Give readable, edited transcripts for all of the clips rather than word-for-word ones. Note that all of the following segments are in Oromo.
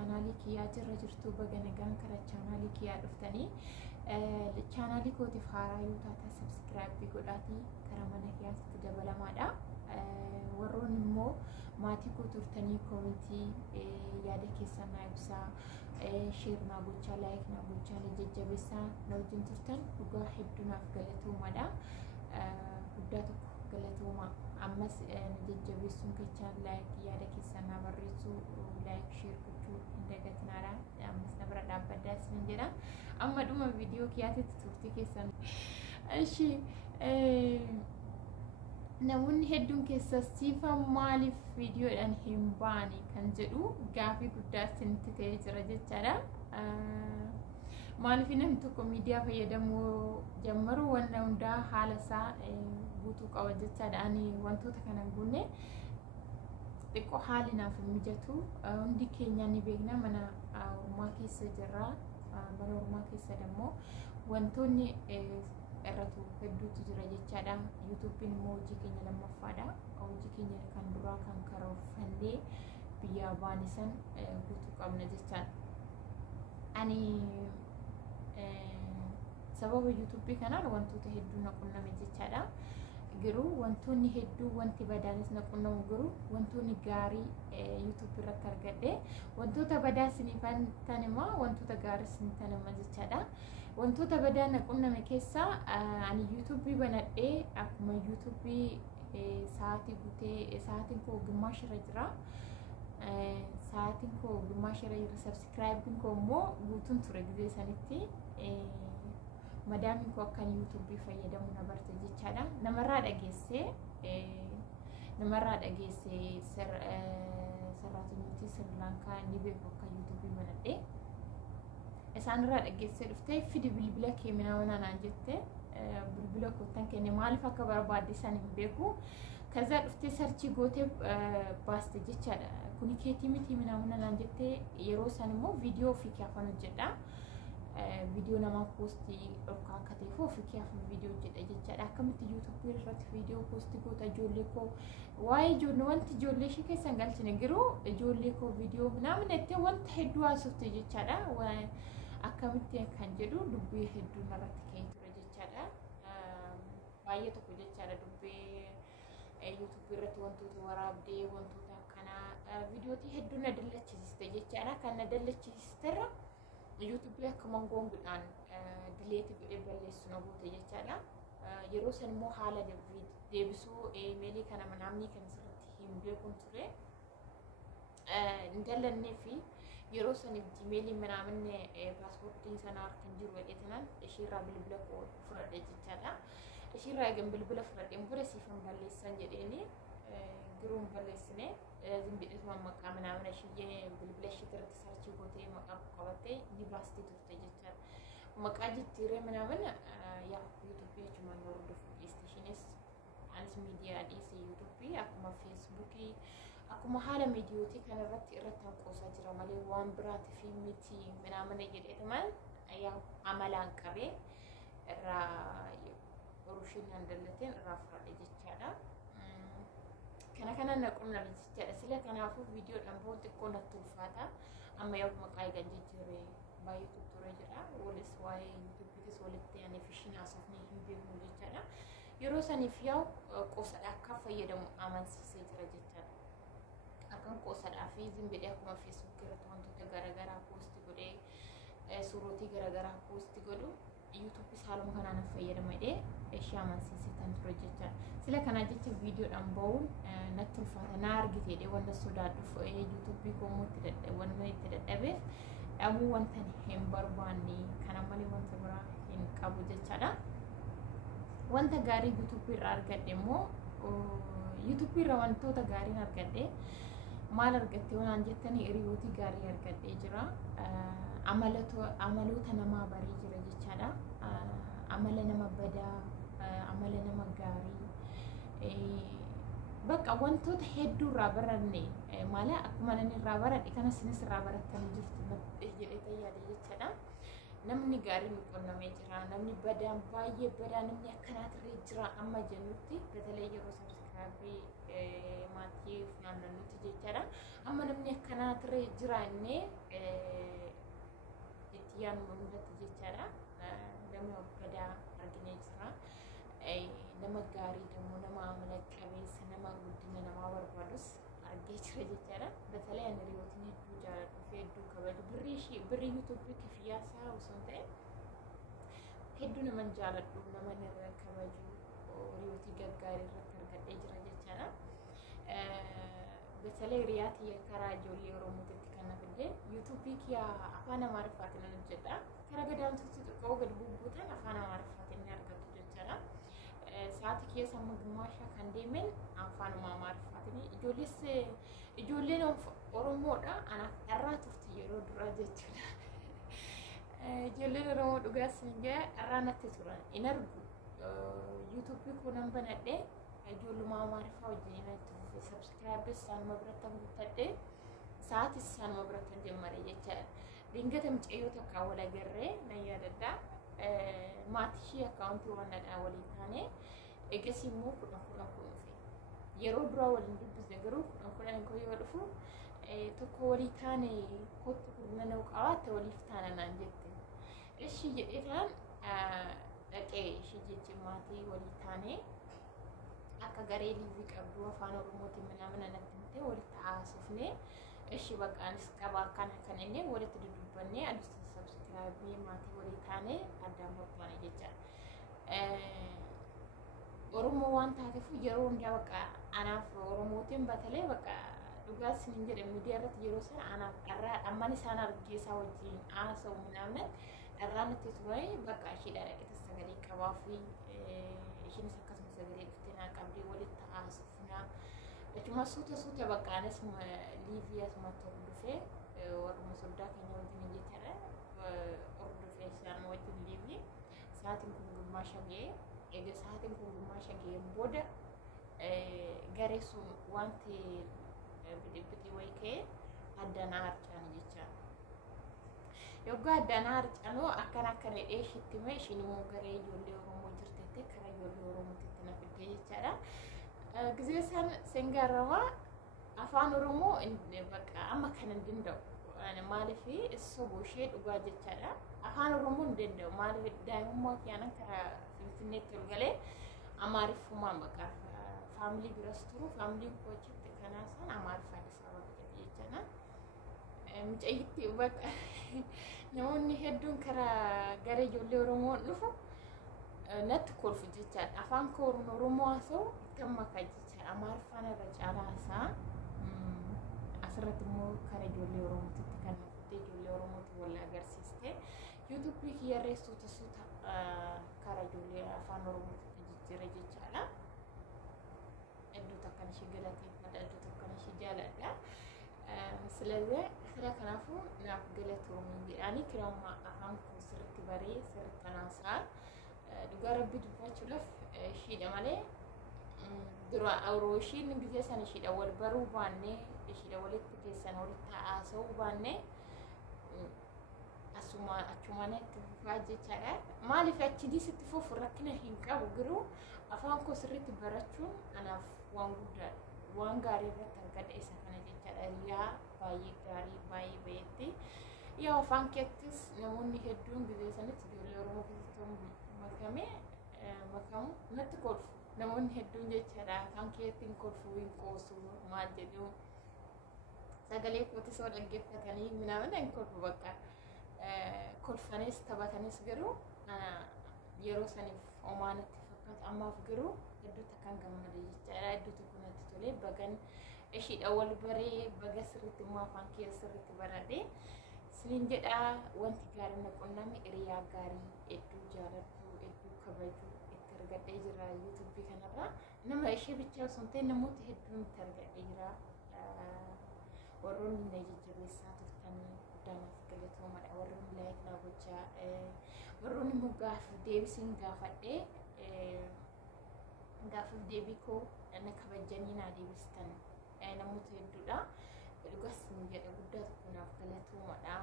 channel kiyya jirra jirtu baganagaan kara channel kiyya dhuftanii channel kootiif haaraa yoo taata subscribe godhaati kara mana kiyyaatti dabalamaadha warroon immoo maatii koo turtanii commenti yaada keessan na ibsaa share na gochaa like na gochaa jajjabeessaa na wajjin turtan dhugaa hedduunaaf galatoomaadha guddaa tokko galatooma ammas jajjabeessuun kechaan like yaada keessan na barreessuu like share gochuu hin dagatinaadha ammas na bira dhaabbaddaa isin jedha amma dhuma viidiyoo kiyyaatitti turtii keessan እሺ namoonni hedduun keessa siifa maaliif viidiyoodhaan hin baane kan jedhu gaafii guddaa isinitti ta'ee jira jechaadha maaliif namni tokko miidiyaa fayyadamuu jammaru waan hundaa haala isaa guutuu qaba jechaadha ani wantoota kana guunne xiqqoo haali naaf mijatu hundi keenya ni beekna mana ormaa keessa jirra mana ormaa keessa immoo wantoonni irratu hedduutu jira jechaadha YouTubein immoo hojii keenya lammaffaadha hojii keenya kan duraa kan karoorfannee biyya baanisan guutuu qabna jechaadha ani sababa YouTube kanaan wantoota hedduu na qunname jechaadha garuu wantoonni hedduu wanti badaanis na qunnamu garuu wantoonni gaarii YouTube irratti argadhe wantoota badaa sinifan tanima wantoota gaarii sinitanima jechaadha wantoota badaa na qunname keessa ani YouTube banadhee akkuma YouTube sa'aatii gutee sa'aatiin koo gimaash irra jira sa'aatiin koo gimaash irra jira subscribe koo immoo guutuun ture gizee sanitti madaamin koo akkan YouTube fayyadamu na barte jechaadha namarraa dhageesse sarraatinooti Sri Lankaa ni beeku akka YouTube banadhee isaan irraa dhageesse dhuftee fidi bilbila kee minaa naan jette bilbila kootan kenne maaliif akka barbaadde isaan hin beeku kaza dhuftee sarchi gootee baaste jechaadha kuni keetii miti minaa naan jette yeroo san immoo viidiyoo ofii kee afaan hojjedha video nama posti akka ta'eef ofii kee afaan viidiyoo hojjedha jechaadha akkamitti YouTube irratti viidiyoo posti goota ijoollee koo waa'ee ijoollee wanti ijoollee ishee keessan galchine garuu ijoollee koo viidiyoo namni itti wanta hedduu haasofte jechaadha akkamitti kan jedhu dubbii hedduu narratti ka'ee ture jechaadha baay'ee tokko jechaadha dubbii YouTube irratti wantoota waraabdee wantoota akkanaa viidiyootii hedduu na dallachiiste jechaadha kan na dallachiisterra YouTube akkuma gonguudhaan delete godhee balleessu na goote jechaadha yeroo san immoo haala deebisuu emailii kana namni kan sirriitti hin beekun ture indallannee fi yeroo saniif Gmailii manaamanne paaspoortiin sana harkaan jiru jedheetan ishiirraa bilbila koo fudhadhe jechaadha ishiirraa eegan bilbila fudhadheen booda siifan balleessan jedheeni giruun balleessine zimbidheetuma maqaa manaamana ishee bilbila ishee irratti sarchii gootee maqaa qabattee ni baastee turte jechaadha maqaa jijjiiree manaamana yaa YouTube jechuun hordofu dhiistishiinis anis miidiyaa dhiise YouTube akkuma Facebookii akkuma haala miidiyootii kanarratti irratti hanqoosaa jira malee waan biraati fi miti manaamana jedheetuma yaa amalaan qabee irraa orushiin handallateen irraa fudhadhe jechaadha kana na qunname jechaadha sila kanaafuu viidiyoodhaan booda xiqqoo natti ulfaata amma yoo maqaa eegan jijjiiree baay'ee tutturee jira walis waa'ee YouTube'tis walitti ani fishin haasofnee hin beeknu jechaadha yeroo saniif yaa'u qoosadha akka fayyadamu amansiisee jira jechaadha akkan qoosadhaa fi zimbidhee akkuma Facebook irratti wantoota garaagaraa poosti godhee suurootii garaagaraa poosti godhu YouTube haaluma kanaan fayyadamadhee ishee amansiisee tan ture jechaadha sila kanaa jecha viidiyoodhaan ba'uun natti ulfaata na argiteedhe wanta sodaadhuuf YouTube koomuutti wanta itti dadhabeef dhabuu wanta hin barbaanne kana malee wanta biraa hin qabu jechaadha wanta gaarii YouTube irraa argadhe immoo YouTube irraa wantoota gaarii argadhe maal argatte waan jettanii hiriyootii gaarii argadhee jira amaloota namaa barii jira jechaadha amala nama badaa amala nama gaarii bakka wantoota hedduu irraa baranne maala akkuma nan irraa baradhe kana sinis irraa barattanii jirtu jedhee yaada jechaadha namni gaarii nu qunnamee jira namni badaan baay'ee badaa namni akkanaatti jira amma jennutti batalee yeroo subscribe subscribe maatii funaannan nuti jechaadha. Amma namni akkanaa turre jiraanne itti yaadnu hundatti jechaadha. Nama badaa arginee jira. Nama gaarii ደግሞ nama amala qabeessa nama guddina namaa barbaadus argee jira jechaadha. Batalee ani riyootiin hedduu jaalladhu fi hedduu kabaju birrii yuutuubii kiffiyaasaa osoo hin ta'in hedduu naman jaalladhu nama irra kabaju riyootii gaggaarii irratti argadhee jira jechaadha. Batalee riyaatii karaa ijoollee Oromootitti kan nafillee yuutuubii kiyyaa afaan Amaariffaatiin hojjedha. Karaa gadaantutti xiqqoo gad bubbuutan afaan Amaariffaatiin ni argattu jechaadha. Saati keessa mugmaasha kan deemen afaan Amaariffaatiin ijoolleen Oromoodha anaaf dharraa turti yeroo duraa jechuudha. Ijoolleen Oromoo dhugaas hin jaa dharraa natti turan in argu yuutuubii kunan banadhee ijoolluma Amaariffaa wajjin natti fufe subscribe isaanuma birattan guuttadhee sa'aatis isaanuma birattan jammare jechaadha. Dingata mucayyoo takka wal agarree nan yaadadha. Maatii ishee akkaawuntii waan dhadhaa walii taane eegas immoo kudhan dhufe. Yeroo duraa waliin dubbisne garuu kudhan yoo dhufu tokko walii taane kottu kudhan qabaatte waliif taana naan jette. Ishii jedhee taan dhaqee ishii jechi maatii walii taane akka garee liivii qabdu afaan Oromootiin mana natti himte walitti haasofne. Ishii baqaanis qabaa kana kan inni walitti dudubbannee adusta subscribe maatii walii taane addaan barbaane jechaadha. Oromoo waan taateef yeroo hundaa baqa anaaf Oromootiin batalee baqa dhugaas hin jedhamu miidiyaa irratti yeroo sana anaaf dharraa amman isaan argeessaa wajjin haasa'u midhaamne dharraa natti ture baqa ishee dhaqeeta sagalee qabaa fi isheenis akkasuma sagalee dhuftee naa qabdee walitti haasofnaa. Achuma suuta baqaanis liivii asumatti hordofee warruma sodaa keenya wajjin jechaadha. Hordofee isaan wajjin liivii sa'aatiin kun gummaasha ga'ee egaa sa'aatiin kun gummaasha ga'een booda garee sun wanti bidibbitii wayii ka'ee addanaa harcaan jechaadha. Yoggaa addanaa harcaanoo akkana hidhee ishiitti himee ishiin immoo garee ijoollee Oromoo jirtetti karaa ijoollee Oromootitti na fidee jechaadha. Gisee san sengarama afaan Oromoo baqa amma kan hin danda'u maaliif soboo ishee dhugaa jechaadha. Afaan Oromoo hin danda'u maaliif daa'imummaa kiyaanan karaa Finfinneetti ol galee Amaariffummaan baqa faamilii biras turu faamiliin koochitti kanaa san Amaariffaa isaa baqa jechaadha. Mucayyitti baqa namoonni hedduun karaa gara ijoollee Oromoo dhufu natti kolfu jechaadha. Afaan koo Oromoo haasa'u tamma kan jechaadha. Amaariffaan irra caalaasaa asirratti immoo karaa ijoollee Oromootitti kan nuti ijoollee Oromootti wal agarsiiste yuutuubii kiyyaarreessuuta suuta karaa ijoollee afaan Oromootitti jijjiira jechaadha. Iddoo takkan ishee galateeffadha, iddoo takkan ishee jaaladha. ስለዚህ ስለ ከናፉ ናፍ ገለቶሚ ያኒ ክራማ አፋን ኩስርት በሬ ስርተናሳ ዱጋረብ ድባችሁ ለፍ ሺ ደማለ ድሮ አውሮሺ ንግዜ ሰን ሺ ደወል በሩ ባኔ ሺ ደወልት ከሰን ወልታ አሰው ባኔ አሱማ አቹማኔ ትፋጅ ቻላ ማሊፈች ዲ ስትፎፍ ረክነ ሂንቀው ግሩ አፋን ኩስርት በረቹን አናፍ ዋንጉዳ ዋንጋሪ ረተርገደ ኢሰፈነ ጀቻላ ያ ባይ ጋሪ ባይ ቤቲ ያው አፋን ከትስ ነሙኒ ሄዱን ጊዜ ሰነት ጆሌ ኦሮሞ ከተም መከሜ መከሙ ነት ኮልፍ ነሙኒ ሄዱን ጀቻላ አፋን ከትን ኮልፍ ዊንቆሱ ማጀዱ ሰገሌ ኮትስ ወደገፈተኒ ምናምን እንኮልፍ በቃ ኮልፈኔስ ተባተኔስ ገሩ የሮሰኒ ኦማነት ፈካት አማፍ ገሩ እዱ ተካንገመደ ጀቻላ እዱ ተኩነት ቶሌ በገን እሺ ደወል በሬ በገስርት ማፋን ከስርት በራዴ ስሊንጀዳ ወንቲ ጋር ነቆናሚ እሪያ ጋሪ እዱ ጃለቱ እዱ ከበጁ እተርገደ ጅራ ዩቲዩብ ከነራ ነማ እሺ ብቻ ሰንተ ነሞት ሄዱን ተርገደ ጅራ ወሩን ነጅጅቤሳ ተፈተኒ ዳና ፍቅለቶ ማዳ ወሩን ላይክ ናጎቻ ወሩን ሙጋፍ ዴብሲን ጋፋዴ ጋፍ ዴቢኮ ነከበጀኒና ዴብስተን namoota hedduudha. Dhugaas jedha guddaa tokkonaaf galatuumadha.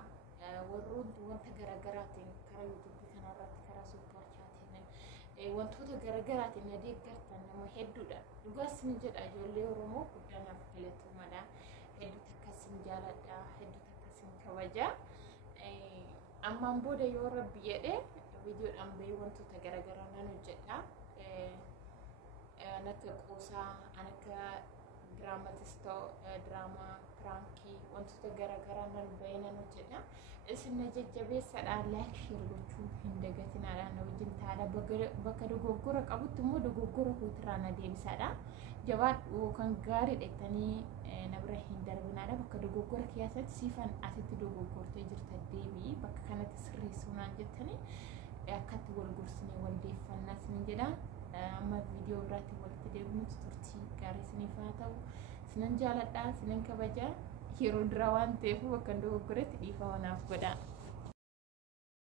Warroonni wanta garaagaraatiin karaa yuutuubii kanarratti karaa suuppar chaatiin wantoota garaagaraatiin na deeggartan nama hedduudha. Dhugaas ni jedha ijoollee Oromoo guddanaaf filatamaadha. Hedduu takkasin jaaladha, hedduu takkasin kabaja. Ammaan booda yoo Rabbi jedhee viidiyoodhaan bahee wantoota garaagaraa nan hojjedha. Anaka qoosaa, anaka diraamaatistoo, diraamaa, piraankii wantoota garaagaraa nan bahee nan hojjedha. Isin na jajjabeessadha, laayik sheer gochuu hin dagatinaadha. Na wajjin taadha bakka dogoggora qabutti immoo dogoggora kootirraa na deebisaadha. Jabaadhu kan gaarii dheettanii na bira hin darbinaadha. Bakka dogoggora keessatti siifan asitti dogoggortee jirta deebii bakka kanatti sirreessuu naan jettanii akkatti wal gorsinee wal deeffannaa isin jedha. Amma viidiyoo biraatti walitti deebinutti turtii gaarii isiniif haa ta'u. Isinan jaaladha, isinan kabaja. Yeroo duraa waan ta'eef bakka dogoggoretti dhiifama naaf godhaa.